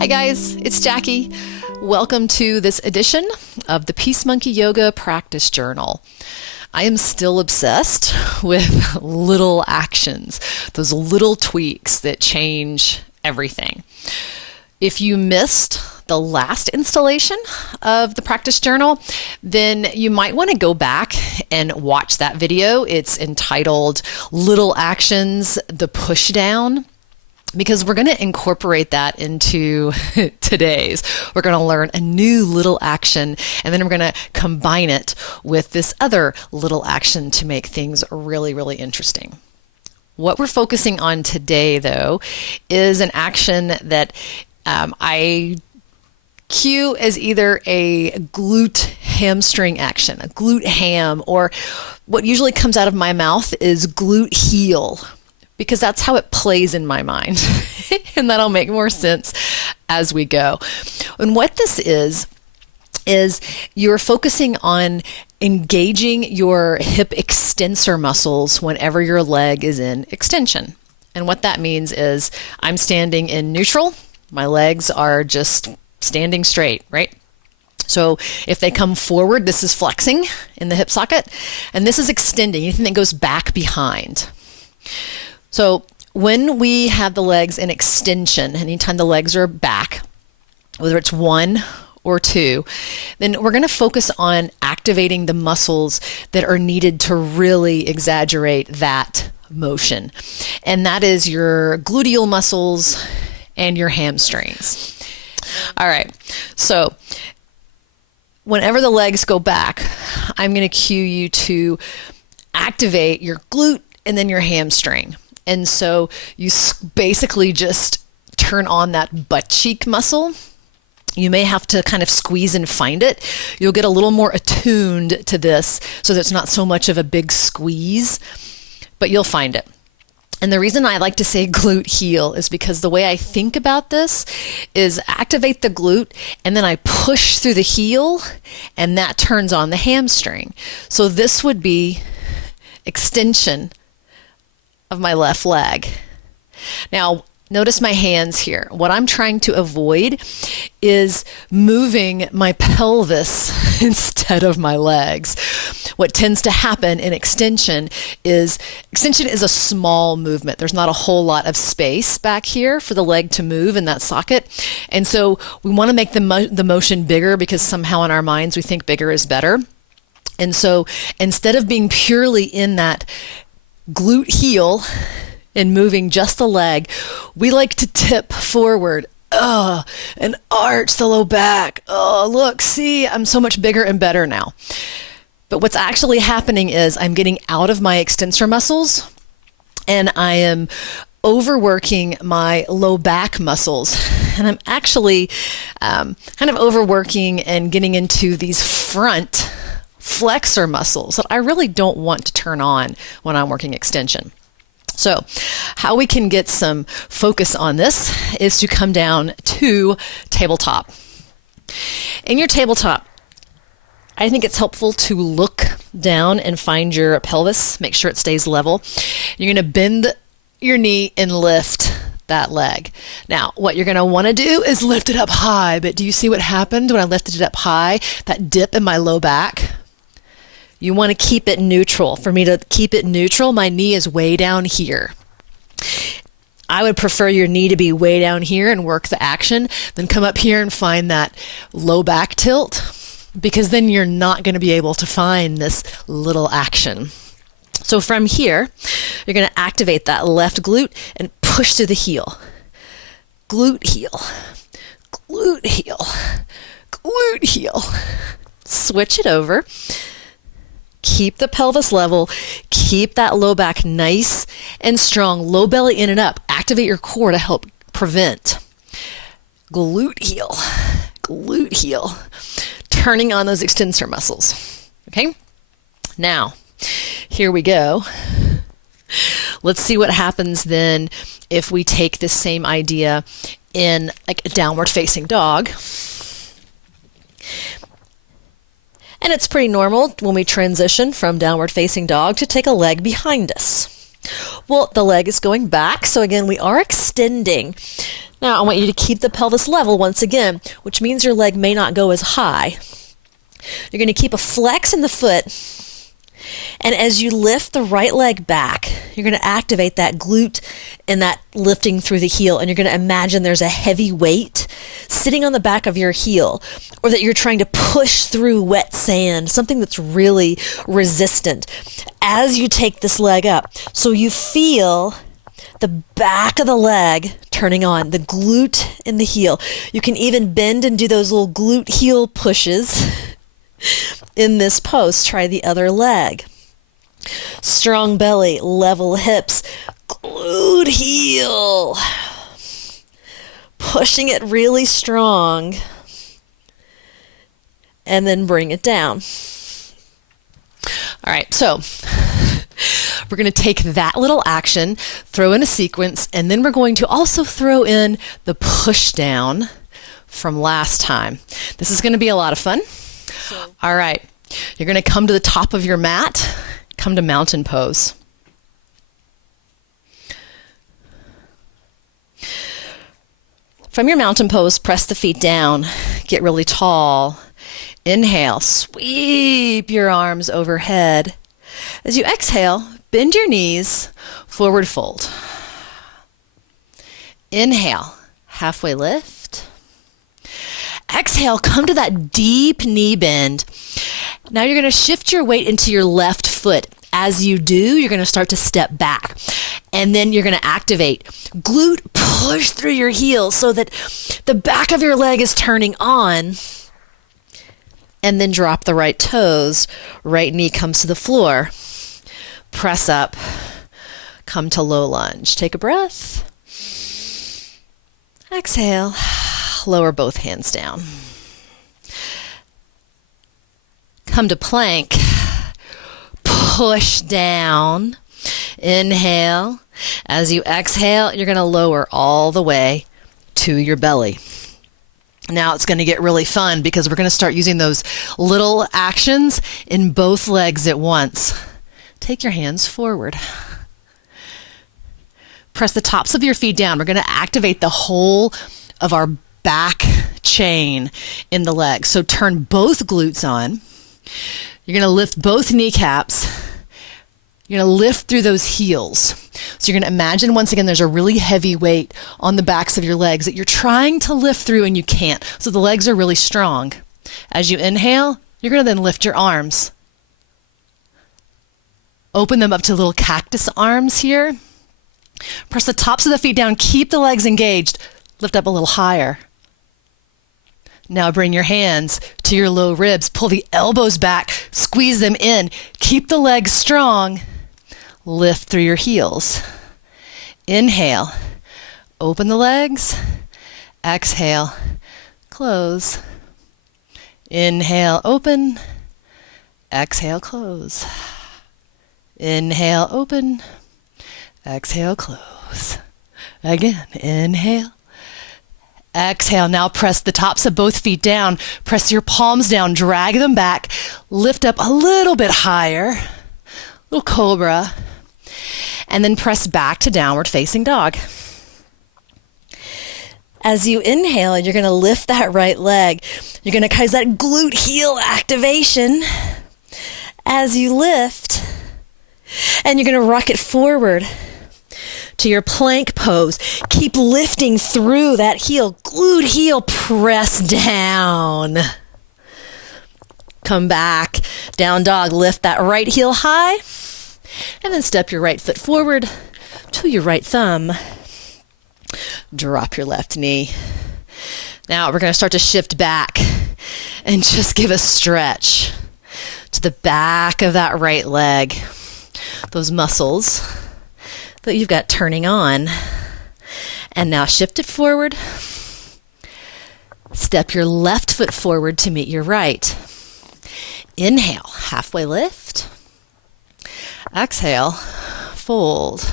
Hi guys, it's Jackie. Welcome to this edition of the Peace Monkey Yoga Practice Journal. I am still obsessed with little actions, those little tweaks that change everything. If you missed the last installation of the practice journal, then you might want to go back and watch that video. It's entitled Little Actions, the Push Down, because we're going to incorporate that into today's. We're going to learn a new little action, and then we're going to combine it with this other little action to make things really, really interesting. What we're focusing on today, though, is an action that I cue as either a glute hamstring action, a glute ham, or what usually comes out of my mouth is glute heel, because that's how it plays in my mind. And that'll make more sense as we go. And what this is you're focusing on engaging your hip extensor muscles whenever your leg is in extension. And what that means is I'm standing in neutral. My legs are just standing straight, right? So if they come forward, this is flexing in the hip socket, and this is extending, anything that goes back behind. So when we have the legs in extension, anytime the legs are back, whether it's one or two, then we're going to focus on activating the muscles that are needed to really exaggerate that motion. And that is your gluteal muscles and your hamstrings. All right, so whenever the legs go back, I'm going to cue you to activate your glute and then your hamstring. And so you basically just turn on that butt cheek muscle. You may have to kind of squeeze and find it. You'll get a little more attuned to this so that it's not so much of a big squeeze, but you'll find it. And the reason I like to say glute heel is because the way I think about this is activate the glute and then I push through the heel and that turns on the hamstring. So this would be extension of my left leg. Now, notice my hands here. What I'm trying to avoid is moving my pelvis instead of my legs. What tends to happen in extension is a small movement. There's not a whole lot of space back here for the leg to move in that socket. And so we want to make the motion bigger because somehow in our minds we think bigger is better. And so instead of being purely in that glute heel and moving just the leg, we like to tip forward and arch the low back. Oh, look, see, I'm so much bigger and better now. But what's actually happening is I'm getting out of my extensor muscles and I am overworking my low back muscles. And I'm actually kind of overworking and getting into these front flexor muscles that I really don't want to turn on when I'm working extension. So how we can get some focus on this is to come down to tabletop. In your tabletop, I think it's helpful to look down and find your pelvis, make sure it stays level. You're going to bend your knee and lift that leg. Now, what you're going to want to do is lift it up high, but do you see what happened when I lifted it up high? That dip in my low back? You want to keep it neutral. For me to keep it neutral, my knee is way down here. I would prefer your knee to be way down here and work the action, then come up here and find that low back tilt, because then you're not going to be able to find this little action. So from here, you're going to activate that left glute and push to the heel. Glute heel, glute heel, glute heel. Switch it over. Keep the pelvis level, keep that low back nice and strong, low belly in and up. Activate your core to help prevent. Glute heel, turning on those extensor muscles. Okay, now here we go. Let's see what happens then if we take this same idea in like a downward facing dog. And it's pretty normal when we transition from downward facing dog to take a leg behind us. Well, the leg is going back, so again, we are extending. Now I want you to keep the pelvis level once again, which means your leg may not go as high. You're going to keep a flex in the foot, and as you lift the right leg back, you're going to activate that glute and that lifting through the heel, and you're going to imagine there's a heavy weight sitting on the back of your heel, or that you're trying to push through wet sand, something that's really resistant as you take this leg up. So you feel the back of the leg turning on, the glute in the heel. You can even bend and do those little glute heel pushes in this pose. Try the other leg. Strong belly, level hips, glute heel. Pushing it really strong. And then bring it down. All right, so we're going to take that little action, throw in a sequence, and then we're going to also throw in the push down from last time. This is going to be a lot of fun. All right, you're going to come to the top of your mat, come to mountain pose. From your mountain pose, press the feet down, get really tall. Inhale, sweep your arms overhead. As you exhale, bend your knees, forward fold. Inhale, halfway lift. Exhale, come to that deep knee bend. Now you're going to shift your weight into your left foot. As you do, you're going to start to step back. And then you're going to activate. Glute push through your heels so that the back of your leg is turning on. And then drop the right toes. Right knee comes to the floor. Press up. Come to low lunge. Take a breath. Exhale. Lower both hands down. Come to plank. Push down. Inhale. As you exhale, you're going to lower all the way to your belly. Now it's going to get really fun because we're going to start using those little actions in both legs at once. Take your hands forward. Press the tops of your feet down. We're going to activate the whole of our back chain in the legs. So turn both glutes on. You're going to lift both kneecaps. You're going to lift through those heels. So you're going to imagine once again there's a really heavy weight on the backs of your legs that you're trying to lift through and you can't. So the legs are really strong. As you inhale, you're going to then lift your arms. Open them up to little cactus arms here. Press the tops of the feet down. Keep the legs engaged. Lift up a little higher. Now bring your hands to your low ribs. Pull the elbows back. Squeeze them in. Keep the legs strong. Lift through your heels. Inhale. Open the legs. Exhale. Close. Inhale. Open. Exhale. Close. Inhale. Open. Exhale. Close. Again. Inhale. Exhale. Now press the tops of both feet down. Press your palms down. Drag them back. Lift up a little bit higher. Little cobra. And then press back to downward facing dog. As you inhale, you're going to lift that right leg. You're going to cause that glute heel activation as you lift. And you're going to rock it forward to your plank pose. Keep lifting through that heel. Glute heel, press down. Come back. Down dog. Lift that right heel high. And then step your right foot forward to your right thumb. Drop your left knee. Now we're going to start to shift back and just give a stretch to the back of that right leg. Those muscles that you've got turning on. And now shift it forward. Step your left foot forward to meet your right. Inhale, halfway lift. Exhale, fold.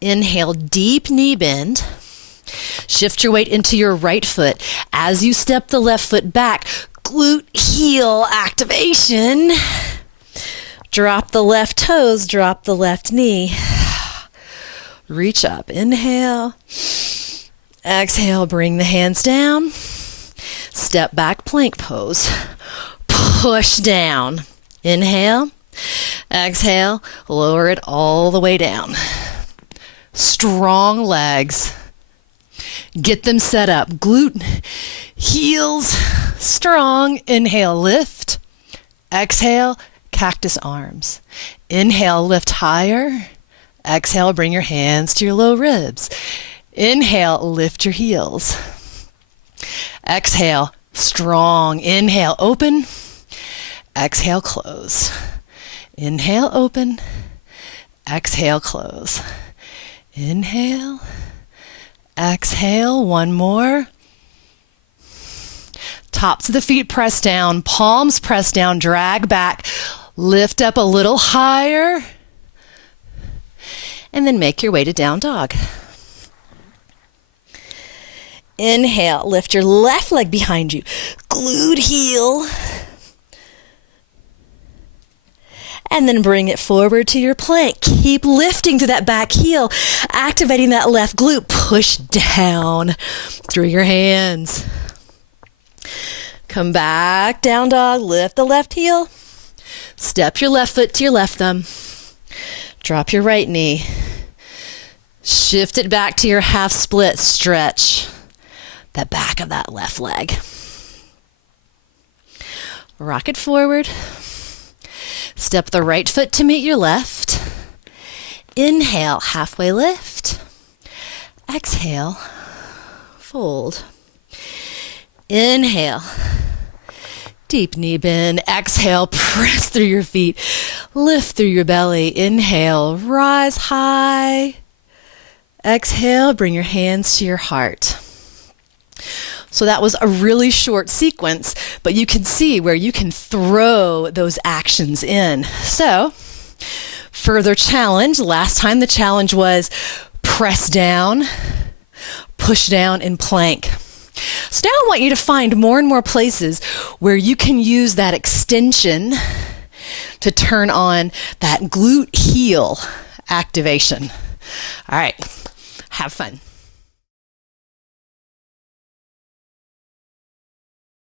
Inhale, deep knee bend. Shift your weight into your right foot. As you step the left foot back, glute heel activation. Drop the left toes, drop the left knee. Reach up, inhale. Exhale, bring the hands down. Step back, plank pose. Push down. Inhale. Exhale, lower it all the way down. Strong legs. Get them set up. Glute, heels, strong. Inhale, lift. Exhale, cactus arms. Inhale, lift higher. Exhale, bring your hands to your low ribs. Inhale, lift your heels. Exhale, strong. Inhale, open. Exhale, close. Inhale, open. Exhale, close. Inhale. Exhale, one more. Tops of the feet press down, palms press down, drag back, lift up a little higher, and then make your way to down dog. Inhale, lift your left leg behind you, glute heel, and then bring it forward to your plank. Keep lifting to that back heel, activating that left glute. Push down through your hands. Come back, down dog, lift the left heel. Step your left foot to your left thumb. Drop your right knee. Shift it back to your half split. Stretch the back of that left leg. Rock it forward. Step the right foot to meet your left. Inhale, halfway lift. Exhale, fold. Inhale, deep knee bend. Exhale, press through your feet. Lift through your belly. Inhale, rise high. Exhale, bring your hands to your heart. So that was a really short sequence, but you can see where you can throw those actions in. So, further challenge. Last time the challenge was press down, push down, and plank. So now I want you to find more and more places where you can use that extension to turn on that glute heel activation. All right, have fun.